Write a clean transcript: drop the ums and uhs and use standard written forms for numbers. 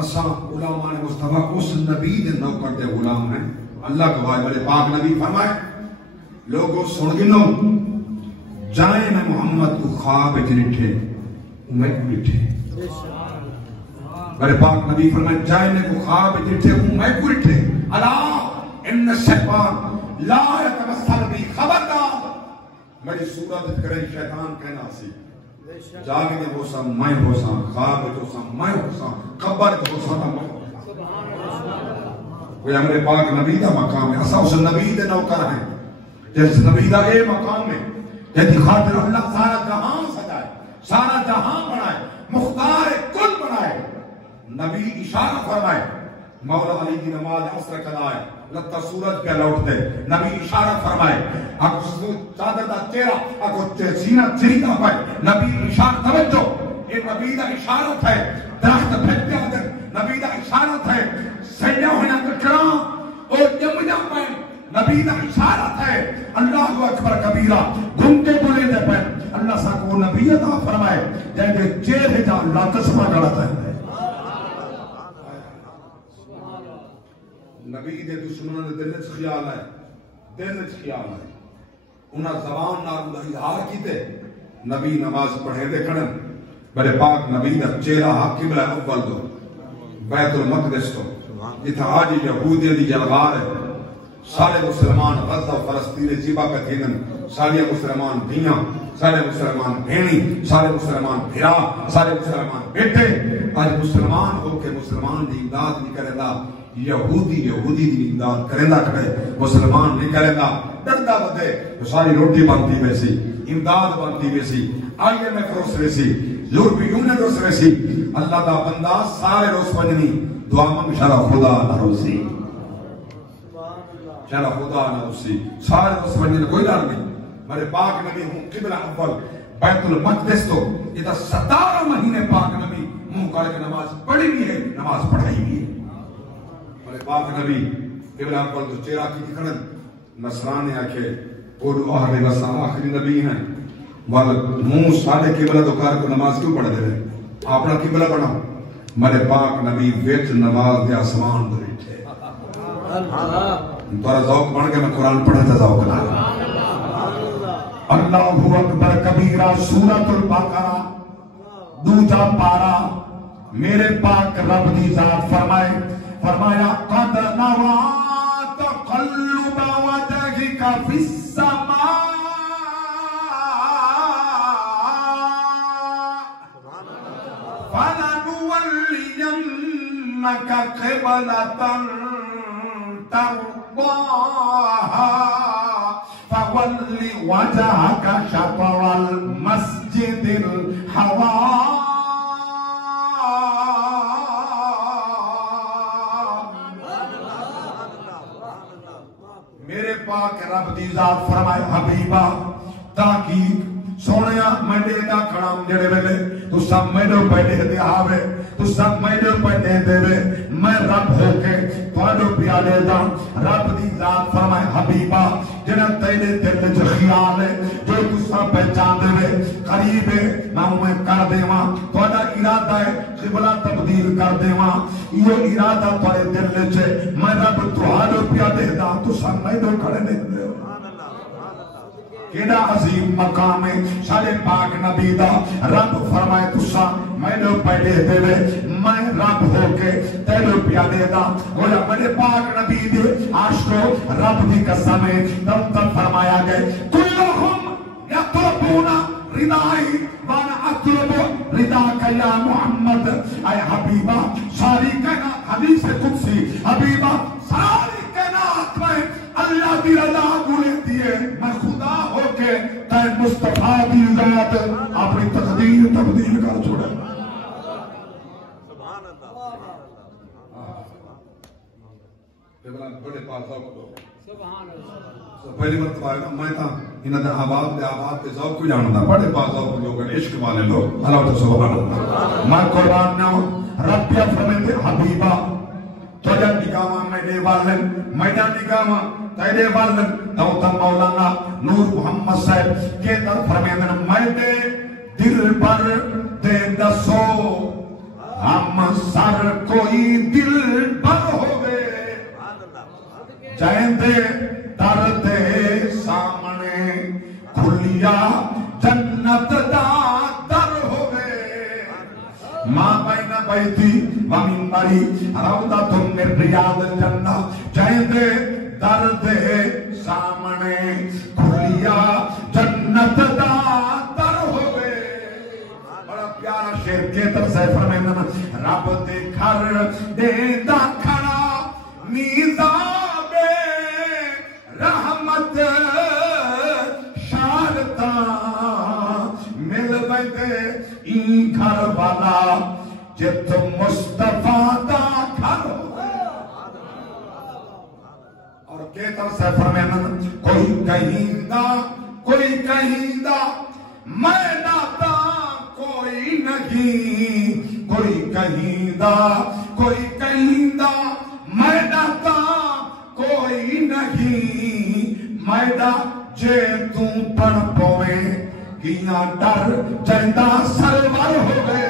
اساں علماء مصطفیٰ اس نبی دے نوکر دے غلام ہیں. اللہ گواہ میرے پاک نبی فرمائے لوگوں سن گنو جائیں میں محمد کو خواب جنٹھے میں کو ڈٹھے. میرے پاک نبی فرمائے جائیں میں کو خواب جنٹھے میں کو ڈٹھے. اللہ ان الشیطان لا یتمثل بی خبردار میری صورت کرے شیطان کہنا سی جاگنے ہو سا میں ہو سا خواب ہو سا میں ہو سا قبر ہو سا میں ہو سا. کوئی ہمارے پاک نبی دا مقام ہے. اسا اس نبی دے نوکر ہیں جس نبی دا اے مقام ہے جدی خاطر اللہ سارا جہاں سجائے سارا جہاں بنائے مختار کل بنائے. نبی اشارہ فرمائے مولا علی کی نماز عصر قضائے لتا سورج پہ لوٹ دے. نبی اشارہ فرمائے اگر چادر دا چہرہ اگر سینہ چریتا پائے نبی اشارہ توجہ یہ نبی دا اشارت ہے. درخت پھیلتے اگر نبی دا اشارت ہے. سیدہ ہونا کٹرا اور جمجا پائے نبی دا اشارت ہے. اللہ اکبر کبیرہ گھنٹے بولے دے پہ اللہ سا کو نبی عطا فرمائے جیسے چہرے جا اللہ قسمہ ڈالتا ہے. نبی دے دشمنوں نے دل وچ خیال ہے دل وچ خیال ہے انہاں زبان نال اظہار کیتے. نبی نماز پڑھے دے کھڑن میرے پاک نبی دا چہرہ قبلہ اول دو بیت المقدس تو جتھا آج یہودی دی جلغار ہے. سارے مسلمان غزہ و فلسطین جیبا پہ تھینن سارے مسلمان دھیاں سارے مسلمان بھینی سارے مسلمان بھرا سارے مسلمان بیٹے. آج مسلمان ہو کے مسلمان دی امداد نہیں کرے دا یہودی دی امداد کرے دا کھڑے مسلمان نہیں کرے دا ڈردا بدے تو ساری روٹی بنتی ویسی امداد بنتی ویسی آئیے میں روس ویسی یورپی یونین روس ویسی. اللہ دا بندہ سارے روس پجنی دعا میں شرع خدا نہ روسی شرع خدا نہ روسی سارے روس پجنی کوئی ڈر نہیں. میرے پاک نبی ہوں قبلہ اول بیت المقدس تو یہ 17 مہینے پاک نبی منہ کر کے نماز پڑھی بھی ہے نماز پڑھائی بھی ہے. میرے پاک نبی قبلہ اول تو چہرہ کی کھڑن نصرانے آکھے اولو اہل وسا آخری نبی ہیں منہ سارے قبلہ تو کار کو نماز کیوں پڑھ دے رہے اپنا قبلہ بناؤ. میرے پاک نبی ویچ نماز دے آسمان دے بیٹھے تمہارا ذوق بن کے میں قرآن پڑھا تھا ذوق لا. اللہ اکبر کبیرہ سورۃ البقرہ دوجا پارا میرے پاک رب دی ذات فرمایا قد نوا تقلب وجهك فی السماء فلنولینک قبلۃ ترضاها فول وجهك شطر المسجد الحرام. میرے پاک رب دی ذات فرمائے حبیبہ تاکہ سونیا منڈے دا کھڑام جڑے ویلے تو سب میڈو پیڑے دے آوے تو سب میڈو پیڑے دے وے میں رب ہو کے توڑو پیالے دا. رب دی ذات فرمائے حبیبہ جنہ تیرے دل جو خیال ہے جو تو سب پہچان دے وے قریب ہے میں کر دے ماں توڑا ارادہ ہے قبلہ تبدیل کر دے ماں یہ ارادہ توڑے دل چھے میں رب توڑو پیالے دا تو سب میڈو کھڑے دے دے. کیڑا عظیم مقام ہے سارے پاک نبی دا. رب فرمائے تسا میرے پیڑے دے وے میں رب ہو کے تیرے پیادے دا. گویا میرے پاک نبی دے عاشقو رب دی قسم ہے تم فرمایا گئے کلہم یطلبون ردائی وانا اطلب رداک یا محمد. اے حبیبہ ساری کائنات حدیث قدسی حبیبہ ساری کائنات میں اللہ دی رضا گلے دیئے میں خدا ہو کے تے مصطفیٰ دی ذات اپنی تقدیر تبدیل کر چھوڑے. سبحان اللہ بڑے پاس سبحان اللہ. پہلی مرتبہ ہے نا میں تا انہاں دے آباد دے ذوق کو جاندا بڑے پاس لوگ عشق والے لوگ اللہ سبحان اللہ. میں قرآن نہ رب یا فرماتے حبیبہ تو جب نگاہ میں والن میدان نگاہ تیرے والن تو مولانا نور محمد صاحب کے در فرمائے میں دے دل پر دے دسو ہم سر کوئی دل بر ہوئے جائندے درد سامنے کھلیا جنت دا در ہوئے ماں بین بیتی ومنبری روضۃ من ریاض الجنہ جائندے درد سامنے کھلیا جنت دا در ہوئے بڑا پیارا شیر کے ترسے فرمینا رب دے گھر دے دا کھڑا میزاب رحمت شارتا مل بیتے این گھر والا جت مصطفیٰ دا گھر اور کے ترسے فرمینا کوئی کہیندہ میں ناتا کوئی نہیں کوئی کہیندہ میں ناتا کوئی نہیں میڈا جے توں پڑھ پویں کیاں ڈر جائندہ سرور ہو گئے